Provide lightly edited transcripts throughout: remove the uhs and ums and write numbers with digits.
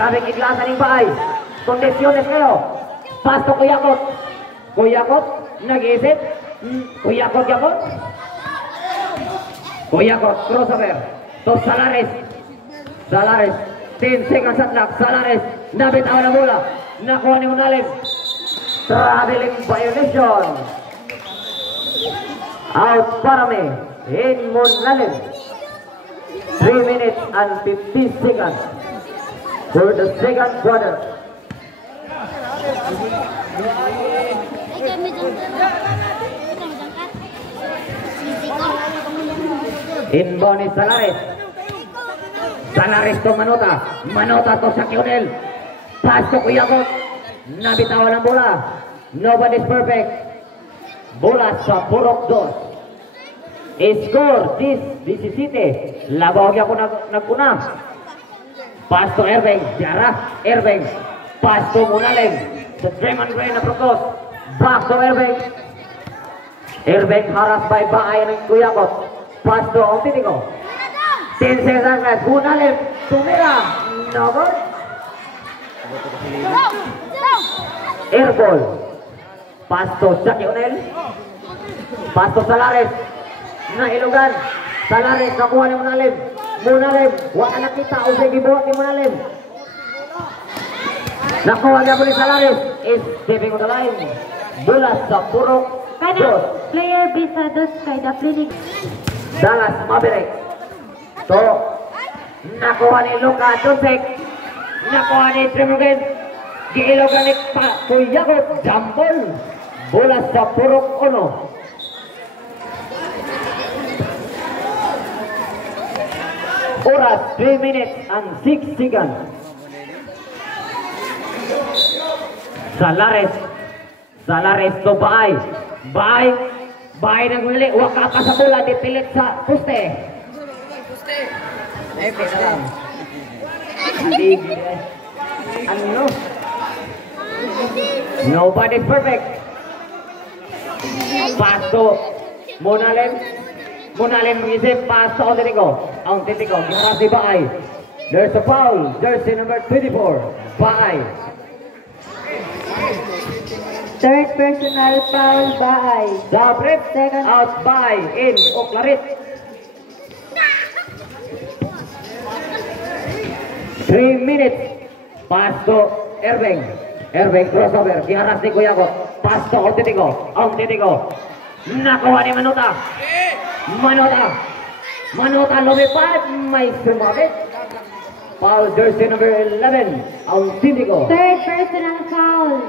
Grabing iglasan ng bahay. Kondisyones kayo. Pasto Kuyakot. Kuyakot, nag-iisip. Kuyakot. Kuyakot, crossover. To Salares. 10 seconds at lock. Salares, nabitawan ang bola. Nakuha ni Munalim. Traveling violation. Out Parame. In Munalim. 3 minutes and 50 seconds for the second quarter. Inbound ni Salares. Salares to Manota to sa Kionel. Pass to Kuyakot. Nabitawan ang bola. Nobody's perfect. Bola sa Purok 2. Score 17. Labaw ako nagpuna. Pass to Erving. Jara. Erving. Pass to Munalim. Sa Draymond Green na Prokos. Back to Erving. Erving haras by Baay ng Kuyakot. Pass to Ontitico. 10 seconds. Munalim. Tumira. No good. Airball. Pass to Jackie Onel. Pass to Salares. Nahilugan. Salares nakuha ni Munalim. Wala nakita. Usay gibuhat ni Munalim. Nakuha niya po ni Salares. Is stepping on the line. Bola sa Purok. Player Bisados kay the clinic. Dallas Maverick. So, nakuha ni Luka Dusek. Nakuha ni Tremogen. Giilogan ni Kuyakot. Jambol. Bola sa Purok 1. Oras 3 minutes and 6 seconds. Salares to Baay. Baay nang muli. Waka pa sa bola. Dipilit sa poste. Ay, pesa lang. Ano? Nobody's perfect. Pass to Munalim isip. Pass to Ontitico. Giharap si Baay. There's a foul. Jersey number 24. Baay. Third personal foul Baay. Zabret. Second out Baay in Oklarit. 3 minutes. Pass to Erving crossover. Giharap si Kuyakot. Pass to Ontitico. Nakuha ni Manota lumipad. May sumabit. Foul jersey number 11. Ontitico. Third personal foul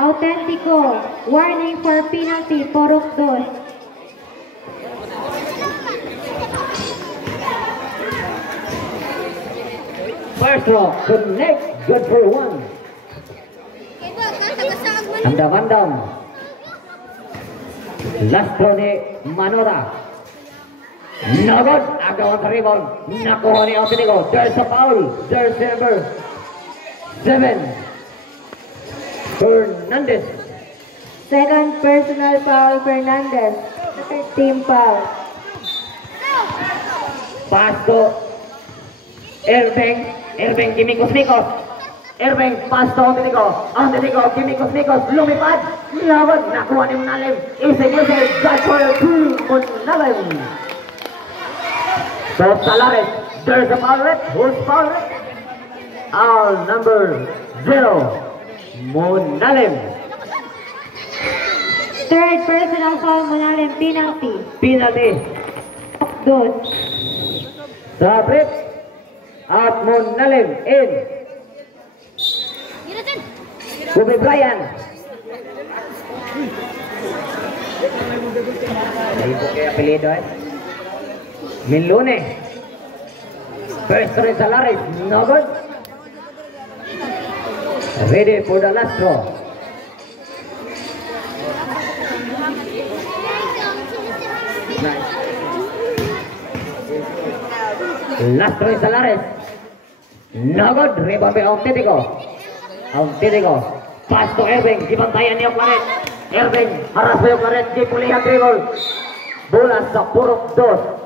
Autentico. Warning for penalty. Purok 2. First row, connect, good for 1. Andam. Last row ni Manota. No good. Agawan sa rebound. Nakuha ni Ontitico. There's a foul. There's number 7. Fernandez. Second personal foul Fernandez. Team foul. Pass to Erving Kimikos. Erving pass to Ontitico Kimikos. Lumipad. Lawag. Nakuha ni Munalim. Isig. Got for 2. Munalim. So Salares. There's a foul rep. Who's foul rep? Our number 0. Munalim. Third personal foul Munalim. Penalty. 2. Zabret. At Munalim in. Kobe Bryant. Ahí porque apelido Milune. First three Salares. No good. Ready for the last throw. Nice. Last throw Salares. No good. Rebound by Ontitico. Pass to Erving. Gibantayan niya Claret. Erving. Haras ba yung Claret. Di pulihan dribble. Bola sa Purok 2.